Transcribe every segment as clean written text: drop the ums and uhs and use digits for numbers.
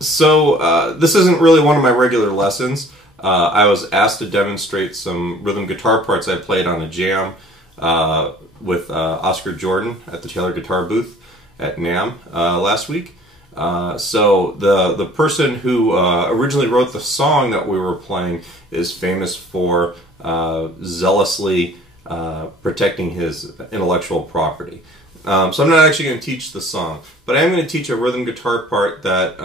So this isn't really one of my regular lessons. I was asked to demonstrate some rhythm guitar parts I played on a jam with Oscar Jordan at the Taylor Guitar booth at NAMM last week. So the person who originally wrote the song that we were playing is famous for zealously protecting his intellectual property. So I'm not actually going to teach the song, but I am going to teach a rhythm guitar part that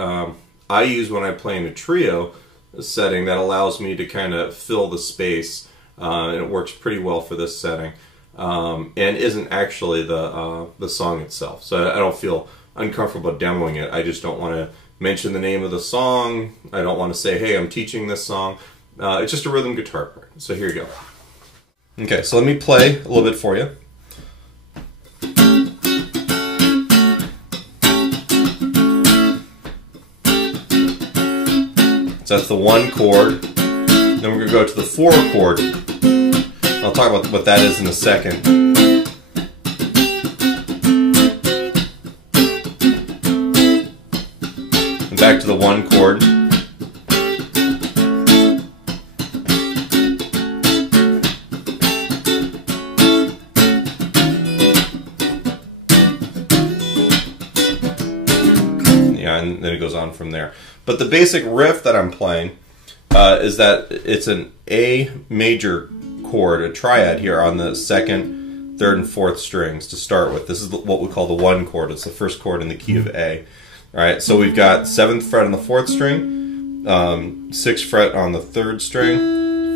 I use when I play in a trio setting that allows me to kind of fill the space, and it works pretty well for this setting, and isn't actually the song itself. So I don't feel uncomfortable demoing it. I just don't want to mention the name of the song. I don't want to say, hey, I'm teaching this song. It's just a rhythm guitar part. So here you go. Okay, so let me play a little bit for you. So that's the 1 chord. Then we're going to go to the 4 chord. I'll talk about what that is in a second. And back to the 1 chord. Yeah, and then it goes on from there. But the basic riff that I'm playing is that it's an A major chord, a triad here on the 2nd, 3rd, and 4th strings to start with. This is what we call the 1 chord. It's the first chord in the key of A. All right, so we've got 7th fret on the 4th string, 6th fret on the 3rd string,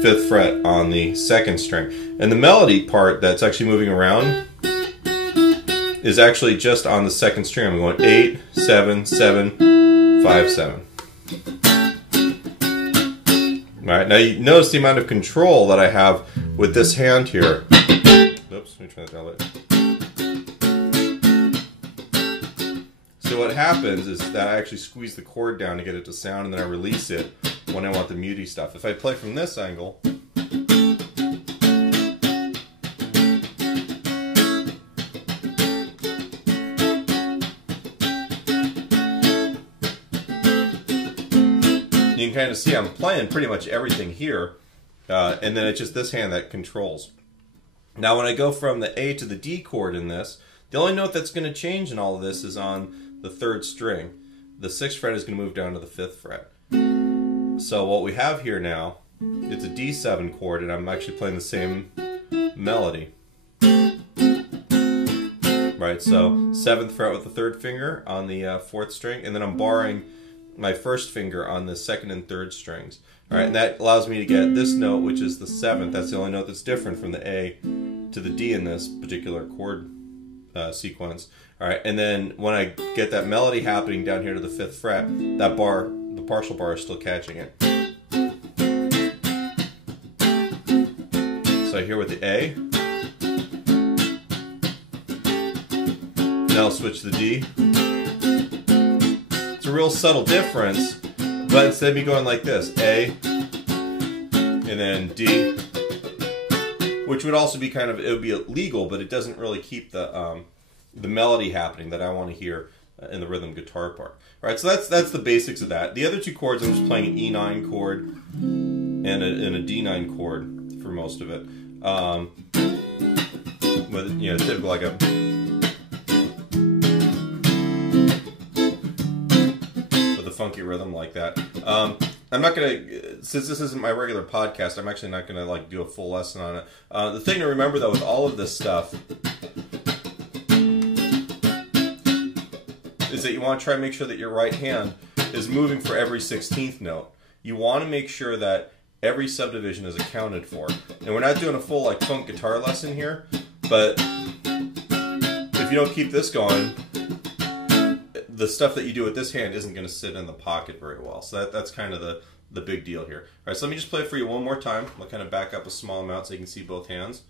5th fret on the 2nd string. And the melody part that's actually moving around is actually just on the 2nd string. I'm going 8, 7, 7, 5, 7. Alright, now you notice the amount of control that I have with this hand here. Oops, let me try that down later. So what happens is that I actually squeeze the chord down to get it to sound, and then I release it when I want the muty stuff. If I play from this angle, you can kind of see I'm playing pretty much everything here, and then it's just this hand that controls. Now when I go from the A to the D chord in this, the only note that's going to change in all of this is on the 3rd string. The 6th fret is going to move down to the 5th fret. So what we have here now, it's a D7 chord, and I'm actually playing the same melody. Right, so 7th fret with the 3rd finger on the 4th string, and then I'm barring my 1st finger on the 2nd and 3rd strings. All right, and that allows me to get this note, which is the 7th. That's the only note that's different from the A to the D in this particular chord sequence. All right, and then when I get that melody happening down here to the 5th fret, that bar, the partial bar, is still catching it. So here with the A. Now I'll switch to the D. It's a real subtle difference, but instead of me going like this, A, and then D, which would also be kind of, it would be legal, but it doesn't really keep the melody happening that I want to hear in the rhythm guitar part. All right, so that's the basics of that. The other 2 chords, I'm just playing an E9 chord and a D9 chord for most of it. With, you know, typical like a, funky rhythm like that. I'm not gonna, since this isn't my regular podcast, I'm actually not gonna like do a full lesson on it. The thing to remember though with all of this stuff is that you want to try and make sure that your right hand is moving for every 16th note. You want to make sure that every subdivision is accounted for. And we're not doing a full like funk guitar lesson here, but if you don't keep this going, the stuff that you do with this hand isn't going to sit in the pocket very well. So that's kind of the big deal here. All right, so let me just play it for you one more time. I'll kind of back up a small amount so you can see both hands.